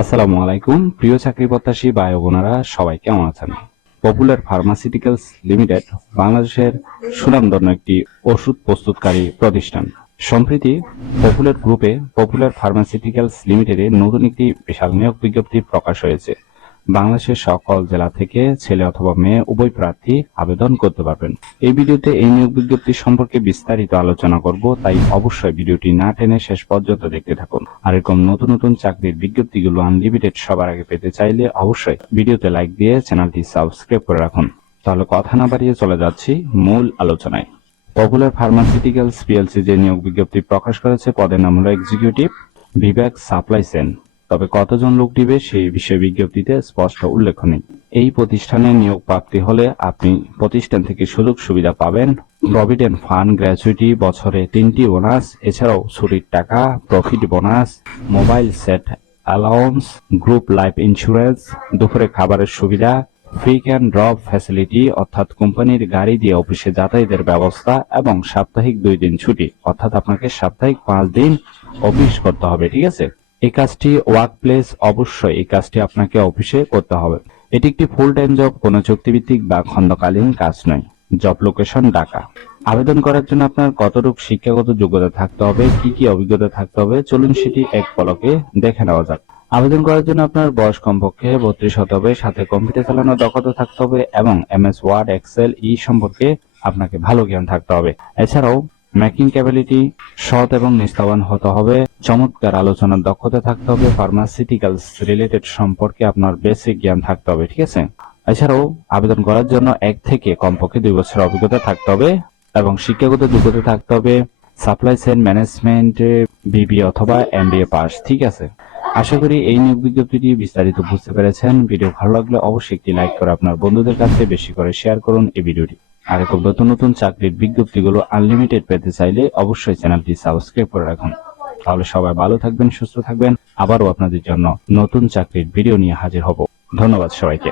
আসসালামু আলাইকুম প্রিয় চাকরি প্রত্যাশী ভাই ও বোনেরা, সবাই কেমন আছেন? পপুলার ফার্মাসিউটিক্যালস লিমিটেড বাংলাদেশের সুনামধন্য একটি ওষুধ প্রস্তুতকারী প্রতিষ্ঠান। সম্প্রতি পপুলার গ্রুপে পপুলার ফার্মাসিউটিক্যালস লিমিটেডে নতুন একটি বিশাল নিয়োগ বিজ্ঞপ্তি প্রকাশ হয়েছে। বাংলাদেশের সকল জেলা থেকে ছেলে অথবা মেয়ে উভয় প্রার্থী আবেদন করতে পারবেন। এই ভিডিওতে এই নিয়োগ বিজ্ঞপ্তি সম্পর্কে বিস্তারিত আলোচনা করব, তাই অবশ্যই ভিডিওটি না টেনে শেষ পর্যন্ত দেখতে থাকুন। আর এরকম নতুন নতুন চাকরির বিজ্ঞপ্তিগুলো আনলিমিটেড সবার আগে পেতে চাইলে অবশ্যই ভিডিওতে লাইক দিয়ে চ্যানেলটি সাবস্ক্রাইব করে রাখুন। তাহলে কথা না বাড়িয়ে চলে যাচ্ছি মূল আলোচনায়। পপুলার ফার্মাসিউটিক্যালস পিএলসি যে নিয়োগ বিজ্ঞপ্তি প্রকাশ করেছে, পদের নাম হলো এক্সিকিউটিভ বিভাগ সাপ্লাই চেইন। তবে কতজন লোক দিবে সেই বিষয়ে বিজ্ঞপ্তিতে স্পষ্ট উল্লেখ নেই। এই প্রতিষ্ঠানে নিয়োগ প্রাপ্তি হলে আপনি প্রতিষ্ঠান থেকে সুযোগ সুবিধা পাবেন। প্রভিডেন্ট ফান্ড, গ্র্যাচুইটি, বছরে 3টি বোনাস, এছাড়াও ছুটির টাকা, profit bonus, mobile set allowance, group life insurance, দুপুরে খাবারের সুবিধা, পিক অ্যান্ড ড্রপ ফ্যাসিলিটি অর্থাৎ কোম্পানির গাড়ি দিয়ে অফিসে যাতায়াতের ব্যবস্থা এবং সাপ্তাহিক 2 দিন ছুটি অর্থাৎ আপনাকে সাপ্তাহিক 5 দিন অফিস করতে হবে। ঠিক আছে, এই কাজটি ওয়ার্ক প্লেস, অবশ্যই এই কাজটি আপনাকে অফিসে করতে হবে। এটি একটি ফুল টাইম জব, কোনো চুক্তিভিত্তিক বা খণ্ডকালীন কাজ নয়। Job location Dhaka. আবেদন করার জন্য আপনার কতটুকু শিক্ষাগত যোগ্যতা থাকতে হবে, কি কি অভিজ্ঞতা থাকতে হবে, চলুন সেটি এক পলকে দেখে নেওয়া যাক। আবেদন করার জন্য আপনার বয়স কমপক্ষে 32 হতে হবে, সাথে কম্পিউটার চালানোর দক্ষতা থাকতে হবে এবং এমএস ওয়ার্ড, এক্সেল সম্পর্কে আপনাকে ভালো জ্ঞান থাকতে হবে। এছাড়াও মেকিং ক্যাপাবিলিটি, সৎ এবং নিষ্ঠাবান হতে হবে, চমৎকার আলোচনার দক্ষতা থাকতে হবে, ফার্মাসিউটিক্যালস রিলেটেড সম্পর্কে আপনার বেসিক জ্ঞান থাকতে হবে। ঠিক আছে, এছাড়াও আবেদন করার জন্য 1 থেকে কমপক্ষে 2 বছরের অভিজ্ঞতা থাকতে হবে এবং শিক্ষাগত যোগ্যতা থাকতে হবে সাপ্লাই চেইন ম্যানেজমেন্ট বিবিএ অথবা এমবিএ পাস। ঠিক আছে, আশা করি এই নিয়োগ বিজ্ঞপ্তিটি বিস্তারিত বুঝতে পেরেছেন। ভিডিও ভালো লাগলে অবশ্যই একটি লাইক করে আপনার বন্ধুদের কাছে বেশি করে শেয়ার করুন এই ভিডিওটি। আর এরকম নতুন নতুন চাকরির বিজ্ঞপ্তিগুলো আনলিমিটেড পেতে চাইলে অবশ্যই চ্যানেলটি সাবস্ক্রাইব করে রাখুন। তাহলে সবাই ভালো থাকবেন, সুস্থ থাকবেন। আবারও আপনাদের জন্য নতুন চাকরির ভিডিও নিয়ে হাজির হব। ধন্যবাদ সবাইকে।